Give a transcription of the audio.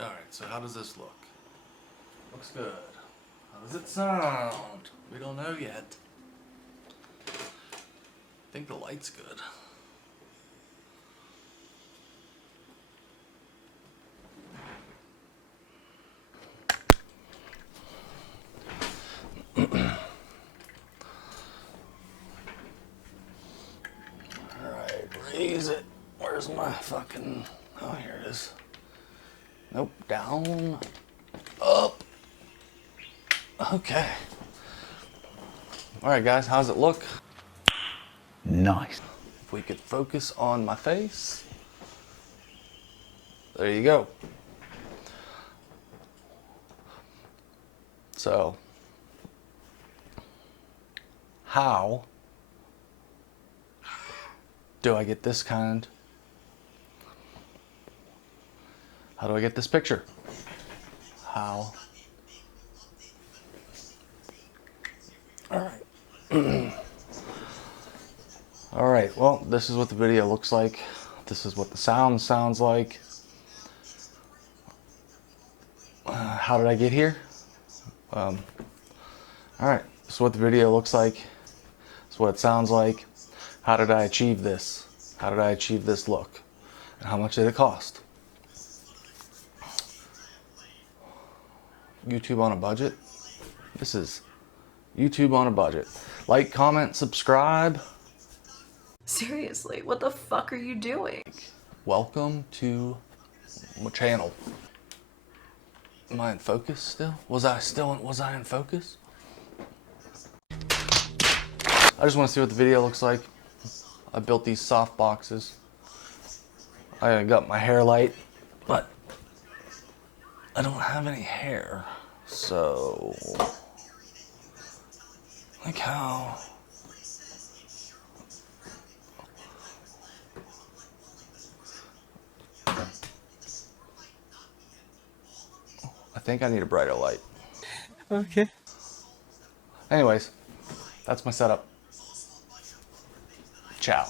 Alright, so how does this look? Looks good. How does it sound? We don't know yet. I think the light's good. Alright, raise it. Where's my fucking... Oh, here it is. Nope, down, up. Okay. Alright guys, how's it look? Nice. If we could focus on my face. There you go. So, how do I get this kind? How do I get this picture? How? Alright. Alright, well, this is what the video looks like. This is what the sound sounds like. How did I get here? Alright, this is what the video looks like. This is what it sounds like. How did I achieve this? How did I achieve this look? And how much did it cost? YouTube on a budget? This is YouTube on a budget. Like, comment, subscribe. Seriously, what the fuck are you doing? Welcome to my channel. Am I in focus still? Was I in focus? I just want to see what the video looks like. I built these soft boxes. I got my hair light, but I don't have any hair. So, like how... I think I need a brighter light. Okay. Anyways, that's my setup. Ciao.